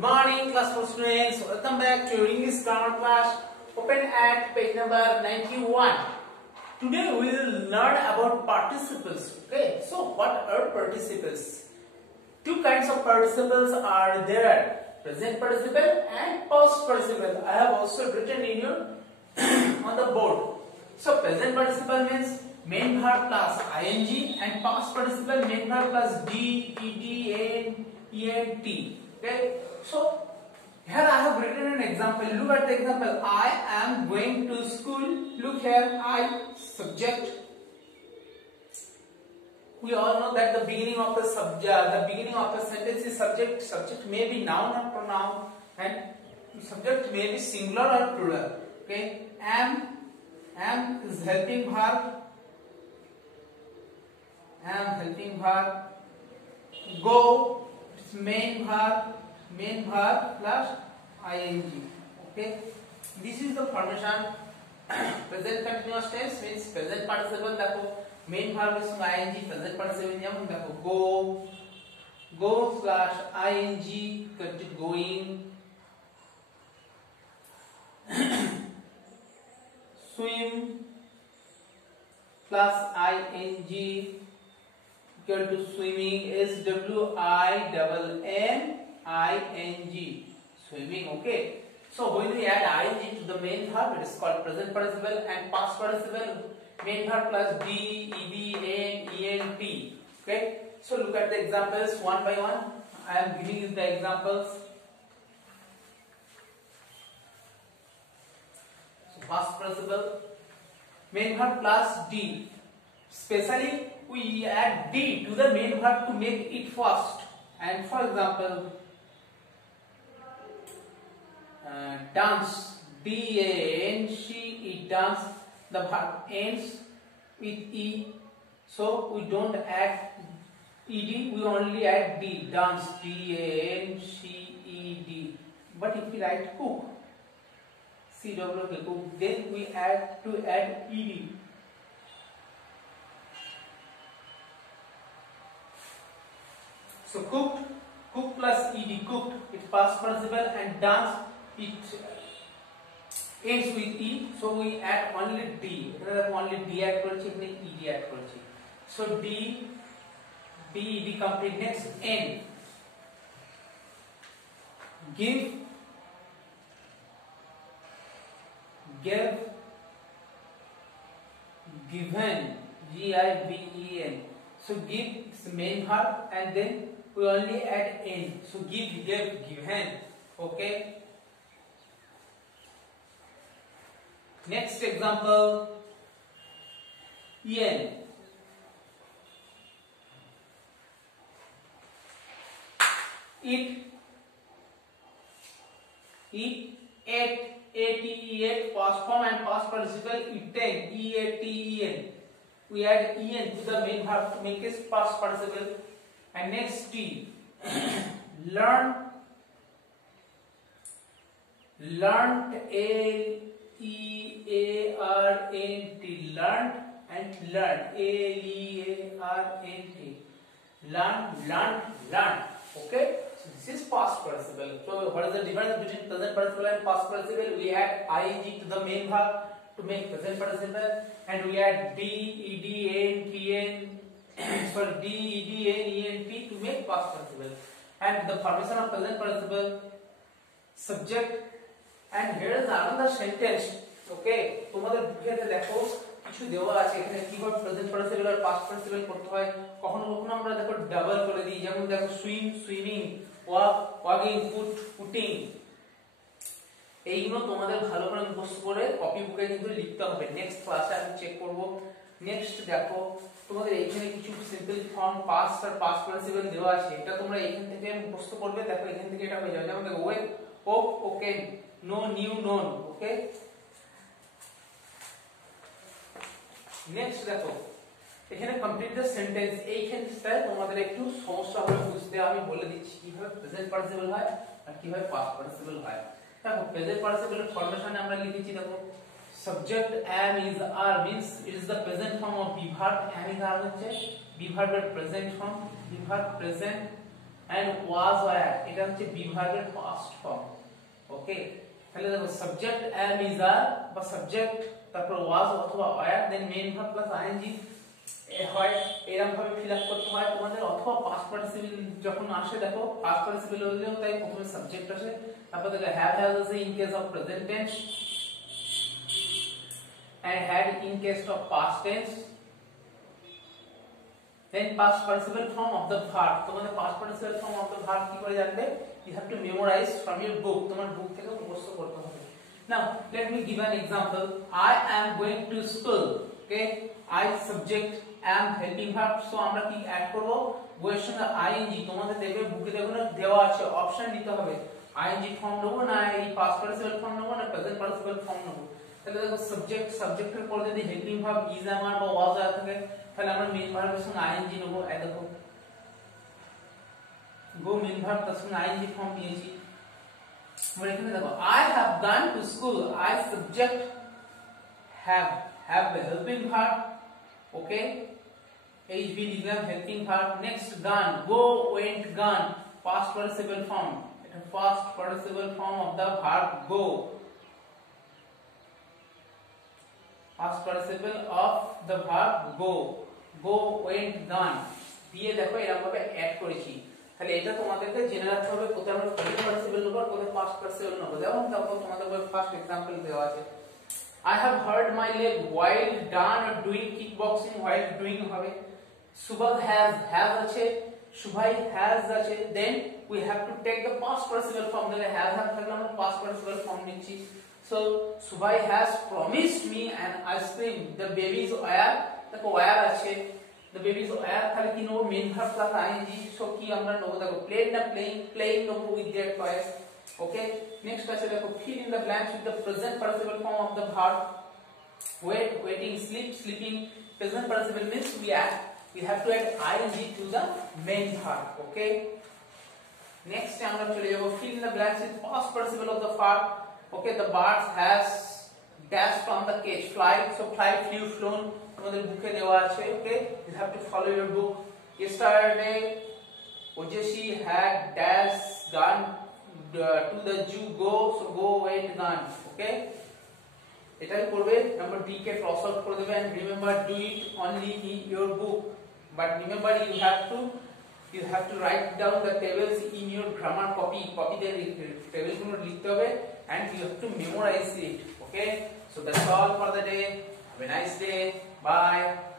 Good morning, class 4 students. Welcome back to your English grammar class. Open at page number 91. Today we will learn about participles. Okay, so what are participles? Two kinds of participles are there: present participle and past participle. I have also written in your on the board. So present participle means main verb plus ing, and past participle main verb plus d, ed, ent. Okay, so here I have written an example. Look at the example. I am going to school. Look here, I subject. We all know that the beginning of the sentence is subject. Subject may be noun or pronoun, and subject may be singular or plural. Okay, am is helping verb. Am helping verb. Go is main verb plus ing. Okay, this is the formation. Present continuous tense means present participle. देखो main verb is ing, present participle যেমন দেখো go slash ing, going. Swim plus ing equal to swimming. SWIMMING, swimming. Okay, so when we add ing to the main verb, it is called present participle, and past participle main verb plus d, ed, ent. Okay, so look at the examples one by one. I am giving you the examples. So past participle main verb plus d. Especially we add d to the main verb to make it fast. And for example, dance, D-A-N-C-E, dance, the verb ends with E, so we don't add ed, we only add d, dance, D-A-N-C-E-D. But if we write cook, C-W-K, cook, then we add ed. So cook plus ed, cooked, it's past participle, and dance, it ends with e, so we add only d. Only d add করছি, এখানে ed add করছি. So d ed complete. Next n. Give, given, G-I-V-E-N. So give is the main verb, and then we only add n. So give, given. Okay. Next example, en. Eat, ate, past form and past participle, eaten, eaten. We add en to the main verb to make it past participle. And next t. Learned, L-E-A-R-N-T, learned, and learned, L-E-A-R-N-T, learned. Okay, so this is past participle. So what is the difference between present participle and past participle? We add ing to the main verb to make present participle, and we add d, ed, ent to make past participle. And the formation of present participle, subject. And here is another sentence. Okay, তোমাদের বুঝতে দেখো কিছু দেওয়া আছে এখানে কিভাবে present participle আর past participle করতে হয়। কখনো কখনো আমরা দেখো ডাবল করে দিই, যেমন দেখো swim, swimming, walk, walking, putting. এইগুলো তোমাদের ভালো করে মুখস্থ করে কপি বুকে কিন্তু লিখতে হবে। নেক্সট ক্লাসে আমি চেক করব। নেক্সট দেখো তোমাদের এইখানে কিছু সিম্পল ফর্ম পাস্ট আর পাস্ট পার্টিসিপল দেওয়া আছে, এটা তোমরা এখান থেকে মুখস্থ করবে। দেখো এখান থেকে এটা হয়ে যাবে, যেমন দেখো wake, woke, woken, know, knew, known. Okay, next দেখো এখানে কমপ্লিট দ্য সেন্টেন্স। এই সেন্টেন্সটায় তোমাদের একটু সমস্যা হবে বুঝতে, আমি বলে দিচ্ছি কিভাবে প্রেজেন্ট পার্টিসিপল হয় আর কিভাবে পাস্ট পার্টিসিপল হয়। দেখো প্রেজেন্ট পার্টিসিপলের ফরমেশনে আমরা লিখেছি, দেখো subject am is are means it is the present form of be verb. am is are হচ্ছে be verb এর present form, be verb present, and was were এটা হচ্ছে be ভার্বের past form ওকে তাহলে দেখো সাবজেক্ট am is are বা subject তারপর was অথবা were then main verb plus ing হয় এরকম ভাবে ফিল আপ করতে হয় তোমাদের অথবা পাস্ট পার্টিসিপল যখন আসে দেখো পাস্ট পার্টিসিপল হলেও তাই প্রথমে সাবজেক্ট আসে তারপর দেখো have has আছে in case of present tense and had in case of past tense then past participle form of the verb তোমাদের past participle form of the verb কি করে জানবে you have to memorize from your book তোমার বুক থেকে মুখস্থ করতে হবে now let me give an example I am going to school okay I subject am helping verb so আমরা কি অ্যাড করব বইয়ের সঙ্গে ing তোমাদের দেখবে বুকে দেখো না দেওয়া আছে অপশন নিতে হবে ing ফর্ম নেব না এই past participle ফর্ম নেব না present participle ফর্ম নেব তাহলে দেখো সাবজেক্টের পরে যদি helping verb is am are বা was are থাকে তাহলে আমরা মেইন ভার্বের সঙ্গে ing নেব এই দেখো গো মেইন ভার্ব তার সঙ্গে ing ফর্ম নিয়েছি আমরা এখানে দেখো I have gone to school I subject have the helping verb okay hv লিখলাম helping verb next gone go went gone past participle form এটা past participle form of the verb go past participle of the verb go went gone দিয়ে দেখো এরকম ভাবে add করেছি তাহলে এটা তোমাদেরকে জেনে রাখতে হবে কোথায় আমরা প্রেজেন্ট পার্টিসিপল নেব কোথায় পাস্ট পার্টিসিপল নেব যেমন দেখো তোমাদের বই ফার্স্ট एग्जांपल দেওয়া আছে I have hurt my leg while done or doing kickboxing while doing হবে Subhag has আছে Shubhai has আছে then we have to take the past participle form there have থাকলে আমরা past participle form নিচ্ছি so Subhai has promised me an ice cream the babies were দেখো were আছে the babies were তাহলে কি নেব main verb plus ing so কি আমরা নেব দেখো played না playing নেব with their toys okay next আছে দেখো fill in the blanks with the present participle form of the verb wait waiting sleep sleeping present participle means we have to add ing to the main verb okay next আমরা চলে যাব fill in the blanks with past participle of the verb okay the birds has dash from the cage fly so fly flew flown তোমাদের বুকে দেওয়া আছে okay you have to follow your book yesterday Ojeshi had dash gone to the zoo go so go went gone okay এটাই করবে number D কে cross out করে দেবে and remember do it only in your book but remember you have to write down the tables in your grammar copy তে table গুলো লিখতে হবে and you have to memorize it okay so that's all for the day have a nice day bye